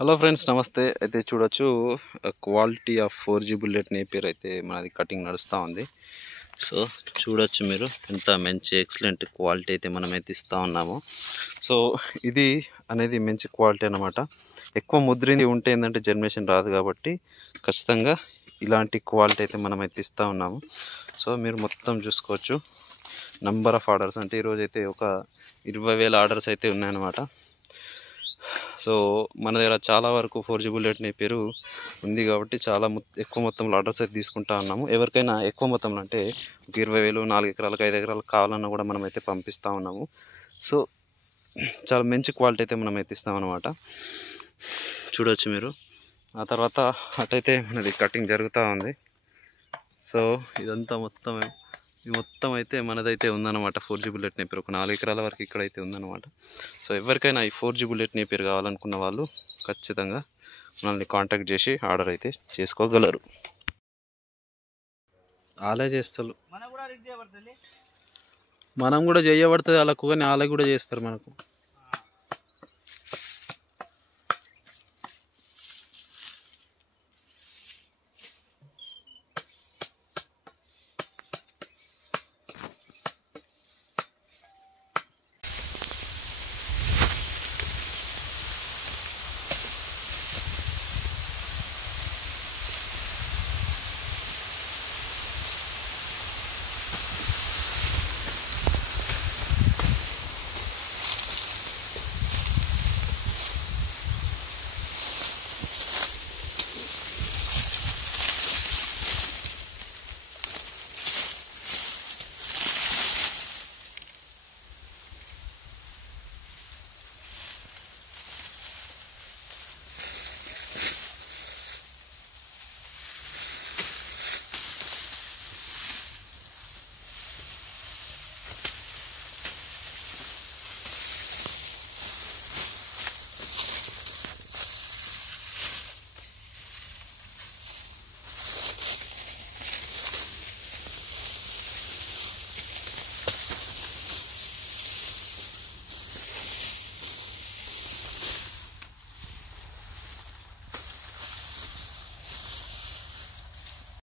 Hello friends, నమస్తే. అయితే చూడొచ్చు, quality of 4G bullet Napier అయితే మనది కటింగ్ నడుస్తూ ఉంది. సో చూడొచ్చు మీరు, ఎంత మంచి ఎక్సలెంట్ క్వాలిటీ అయితే మనమైతే ఇస్తూ ఉన్నాము. సో ఇది అనేది మంచి క్వాలిటీ అన్నమాట. ఎక్కువ ముద్రింది ఉంటే ఏంటంటే జర్మినేషన్ రాదు, కాబట్టి ఖచ్చితంగా ఇలాంటి క్వాలిటీ అయితే మనమైతే ఇస్తూ ఉన్నాము. సో మీరు మొత్తం చూసుకోవచ్చు, నంబర్ ఆఫ్ ఆర్డర్స్ అంటే ఈరోజు అయితే ఒక 20,000 ఆర్డర్స్ అయితే ఉన్నాయన్నమాట. సో మన దగ్గర చాలా వరకు 4G బుల్లెట్ నేపియర్ ఉంది, కాబట్టి చాలా ఎక్కువ మొత్తంలో ఆర్డర్స్ అయితే తీసుకుంటా ఉన్నాము. ఎవరికైనా ఎక్కువ మొత్తంలో అంటే 20,000, 4 ఎకరాలకు 5 ఎకరాలకు కావాలన్నా కూడా మనమైతే పంపిస్తూ ఉన్నాము. సో చాలా మంచి క్వాలిటీ అయితే మనమైతే ఇస్తామన్నమాట. చూడవచ్చు మీరు. ఆ తర్వాత అటైతే మనది కటింగ్ జరుగుతూ ఉంది. సో ఇదంతా మొత్తం అయితే మనదైతే ఉందన్నమాట. 4G బుల్లెట్ నేపియర్ ఒక 4 ఎకరాల వరకు ఇక్కడైతే ఉందన్నమాట. సో ఎవరికైనా ఈ 4G బుల్లెట్ నేపియర్ కావాలనుకున్న వాళ్ళు ఖచ్చితంగా మనల్ని కాంటాక్ట్ చేసి ఆర్డర్ అయితే చేసుకోగలరు. వాళ్ళే చేస్తారు, మనం కూడా చేయబడుతుంది వాళ్ళకు, కానీ వాళ్ళే కూడా చేస్తారు మనకు.